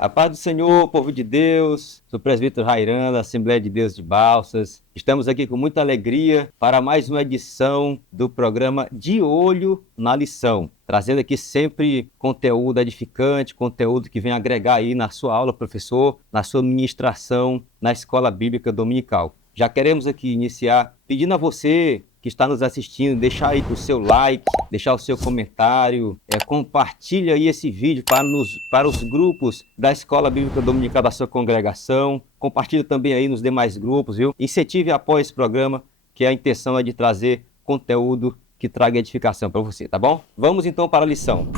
A paz do Senhor, povo de Deus, sou o presbítero Rairan, da Assembleia de Deus de Balsas. Estamos aqui com muita alegria para mais uma edição do programa De Olho na Lição, trazendo aqui sempre conteúdo edificante, conteúdo que vem agregar aí na sua aula, professor, na sua ministração na Escola Bíblica Dominical. Já queremos aqui iniciar pedindo a você que está nos assistindo, deixar aí o seu like, deixar o seu comentário, compartilha aí esse vídeo para os grupos da Escola Bíblica Dominical da sua congregação, compartilha também aí nos demais grupos, viu? Incentive e apoie esse programa, que a intenção é de trazer conteúdo que traga edificação para você, tá bom? Vamos então para a lição.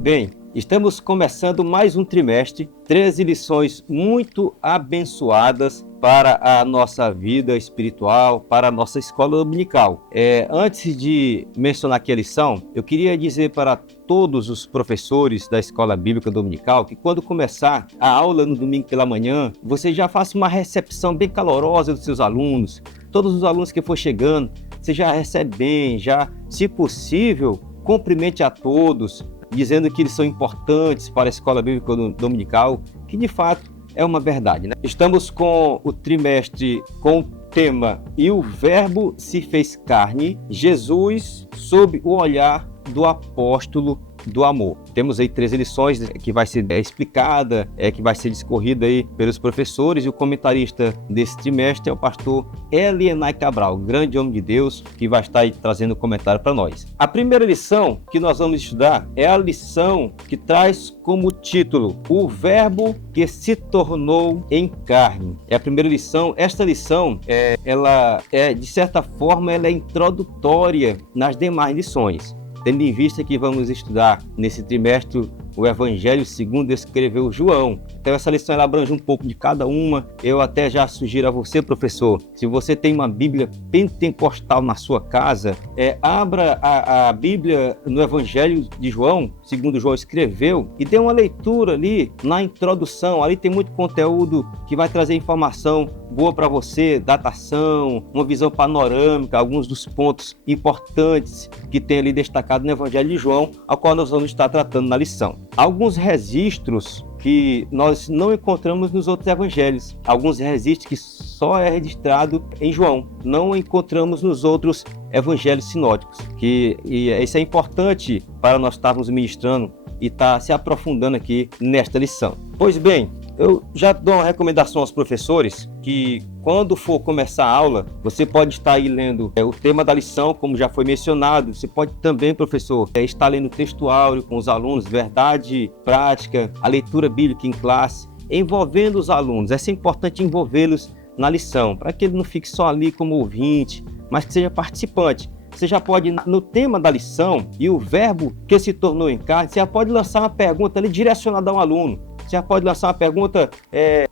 Bem, estamos começando mais um trimestre, 13 lições muito abençoadas para a nossa vida espiritual, para a nossa escola dominical. Antes de mencionar aqui a lição, eu queria dizer para todos os professores da Escola Bíblica Dominical que quando começar a aula no domingo pela manhã, você já faça uma recepção bem calorosa dos seus alunos. Todos os alunos que for chegando, você já recebe bem, já, se possível, cumprimente a todos, dizendo que eles são importantes para a Escola Bíblica Dominical, que de fato é uma verdade, né? Estamos com o trimestre com o tema E o Verbo se fez carne, Jesus sob o olhar do apóstolo do amor. Temos aí 13 lições que vai ser explicada, que vai ser discorrida aí pelos professores, e o comentarista desse trimestre é o pastor Elienay Cabral, grande homem de Deus, que vai estar aí trazendo comentário para nós. A primeira lição que nós vamos estudar é a lição que traz como título O Verbo que se tornou em carne. É a primeira lição. Esta lição, ela é, de certa forma, ela é introdutória nas demais lições, tendo em vista que vamos estudar nesse trimestre o Evangelho segundo escreveu João. Então essa lição ela abrange um pouco de cada uma. Eu até já sugiro a você, professor, se você tem uma Bíblia pentecostal na sua casa, abra a Bíblia no Evangelho de João, segundo João escreveu, e dê uma leitura ali na introdução. Ali tem muito conteúdo que vai trazer informação boa para você, datação, uma visão panorâmica, alguns dos pontos importantes que tem ali destacado no Evangelho de João, ao qual nós vamos estar tratando na lição. Alguns registros que nós não encontramos nos outros evangelhos, alguns registros que só é registrado em João, não encontramos nos outros evangelhos sinóticos, isso é importante para nós estarmos ministrando e estar se aprofundando aqui nesta lição. Pois bem, eu já dou uma recomendação aos professores que quando for começar a aula, você pode estar aí lendo o tema da lição, como já foi mencionado. Você pode também, professor, estar lendo o texto áureo com os alunos, verdade, prática, a leitura bíblica em classe, envolvendo os alunos. É importante envolvê-los na lição, para que ele não fique só ali como ouvinte, mas que seja participante. Você já pode, no tema da lição, e o verbo que se tornou em carne, você já pode lançar uma pergunta ali direcionada a um aluno. Você já pode lançar uma pergunta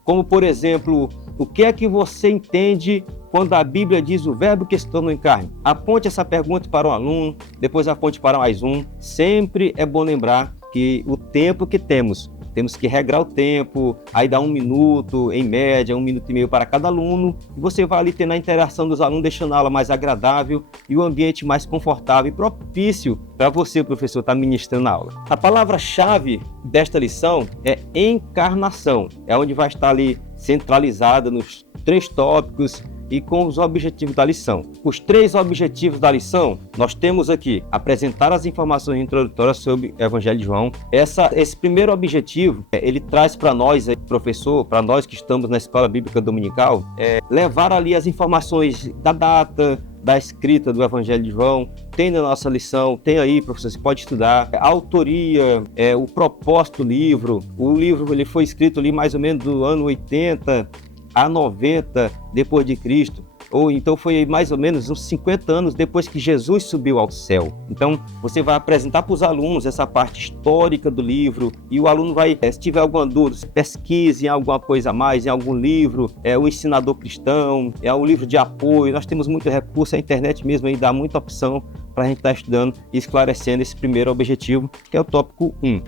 como, por exemplo, o que é que você entende quando a Bíblia diz o verbo que se tornou em carne? Aponte essa pergunta para um aluno, depois aponte para mais um. Sempre é bom lembrar que o tempo que temos que regrar o tempo, aí dá 1 minuto, em média, 1 minuto e meio para cada aluno, e você vai ali tendo a interação dos alunos, deixando a aula mais agradável e o ambiente mais confortável e propício para você, professor, estar ministrando a aula. A palavra-chave desta lição é encarnação, é onde vai estar ali centralizada nos 3 tópicos e com os objetivos da lição. Os 3 objetivos da lição, nós temos aqui, apresentar as informações introdutórias sobre o Evangelho de João. Esse primeiro objetivo, ele traz para nós, professor, para nós que estamos na Escola Bíblica Dominical, levar ali as informações da data, da escrita do Evangelho de João. Tem na nossa lição, tem aí, professor, você pode estudar a autoria, o propósito do livro. O livro ele foi escrito ali mais ou menos do ano 80 a 90 depois de Cristo, ou então foi mais ou menos uns 50 anos depois que Jesus subiu ao céu. Então você vai apresentar para os alunos essa parte histórica do livro, e o aluno vai, se tiver alguma dúvida, pesquise em alguma coisa a mais, em algum livro, o Ensinador Cristão, o livro de apoio. Nós temos muito recurso, a internet mesmo aí dá muita opção para a gente estar estudando e esclarecendo esse primeiro objetivo, que é o tópico 1.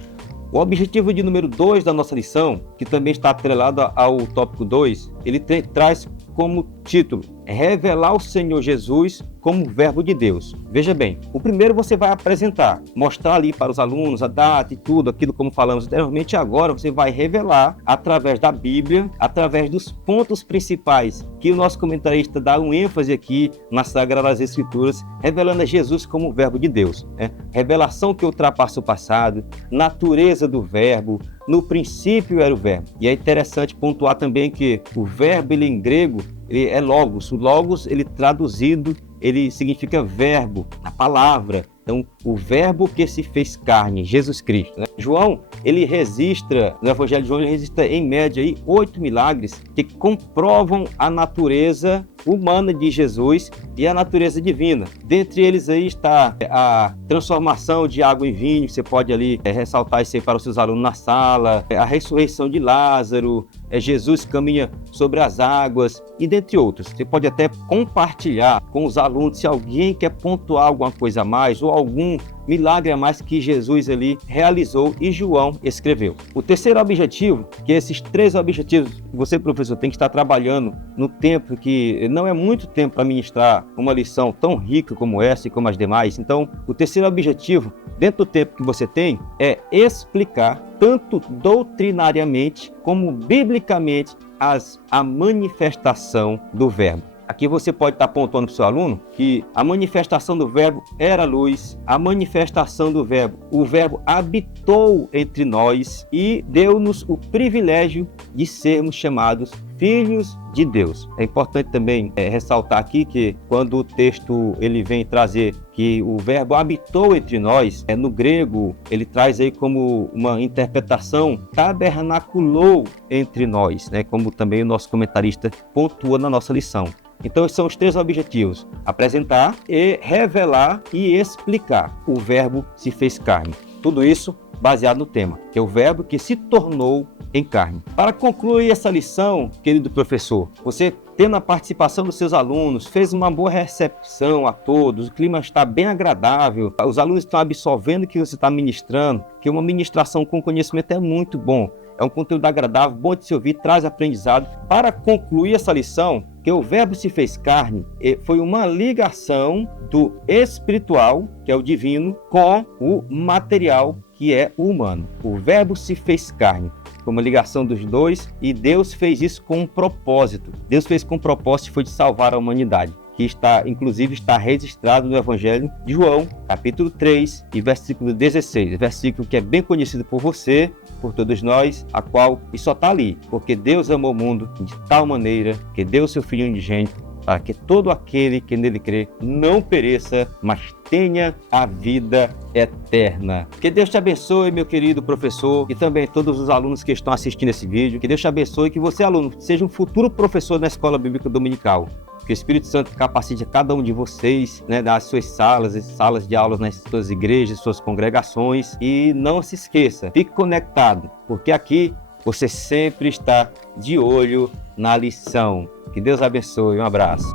O objetivo de número 2 da nossa lição, que também está atrelado ao tópico 2, ele traz como título revelar o Senhor Jesus como verbo de Deus. Veja bem, o primeiro você vai apresentar, mostrar ali para os alunos a data e tudo, aquilo como falamos anteriormente. Agora você vai revelar através da Bíblia, através dos pontos principais que o nosso comentarista dá um ênfase aqui nas Sagradas Escrituras, revelando a Jesus como verbo de Deus, né? Revelação que ultrapassa o passado, natureza do verbo, no princípio era o verbo. E é interessante pontuar também que o verbo, ele em grego, ele é logos. O logos, ele traduzido, ele significa verbo, a palavra. Então, o verbo que se fez carne, Jesus Cristo, né? João, ele registra, no Evangelho de João, ele registra em média aí 8 milagres que comprovam a natureza humana de Jesus e a natureza divina. Dentre eles aí está a transformação de água em vinho, você pode ali ressaltar isso aí para os seus alunos na sala, a ressurreição de Lázaro, Jesus caminha sobre as águas e dentre outros. Você pode até compartilhar com os alunos se alguém quer pontuar alguma coisa a mais ou algum milagre a mais que Jesus ali realizou e João escreveu. O terceiro objetivo, que esses 3 objetivos você, professor, tem que estar trabalhando no tempo que não é muito tempo para ministrar uma lição tão rica como essa e como as demais. Então, o terceiro objetivo, dentro do tempo que você tem, é explicar tanto doutrinariamente como biblicamente a manifestação do verbo. Aqui você pode estar apontando para o seu aluno que a manifestação do verbo era luz, a manifestação do verbo, o verbo habitou entre nós e deu-nos o privilégio de sermos chamados filhos de Deus. É importante também ressaltar aqui que quando o texto ele vem trazer que o verbo habitou entre nós, no grego ele traz aí como uma interpretação tabernaculou entre nós, né? Como também o nosso comentarista pontua na nossa lição. Então, esses são os 3 objetivos: apresentar, e revelar e explicar. O verbo se fez carne. Tudo isso baseado no tema, que é o verbo que se tornou em carne. Para concluir essa lição, querido professor, você tendo a participação dos seus alunos, fez uma boa recepção a todos, o clima está bem agradável, os alunos estão absorvendo o que você está ministrando, que uma ministração com conhecimento é muito bom. É um conteúdo agradável, bom de se ouvir, traz aprendizado. Para concluir essa lição, que o verbo se fez carne, foi uma ligação do espiritual, que é o divino, com o material, que é o humano. O verbo se fez carne. Foi uma ligação dos dois e Deus fez isso com um propósito. Deus fez com um propósito, foi de salvar a humanidade, que inclusive está registrado no Evangelho de João, capítulo 3 e versículo 16, versículo que é bem conhecido por você, por todos nós, a qual e só está ali, porque Deus amou o mundo de tal maneira que deu seu Filho unigênito, para que todo aquele que nele crê não pereça, mas tenha a vida eterna. Que Deus te abençoe, meu querido professor, e também todos os alunos que estão assistindo esse vídeo. Que Deus te abençoe e que você, aluno, seja um futuro professor na Escola Bíblica Dominical. Que o Espírito Santo capacite a cada um de vocês, né, nas suas salas de aulas, nas suas igrejas, suas congregações. E não se esqueça, fique conectado, porque aqui você sempre está de olho na lição. Que Deus abençoe. Um abraço.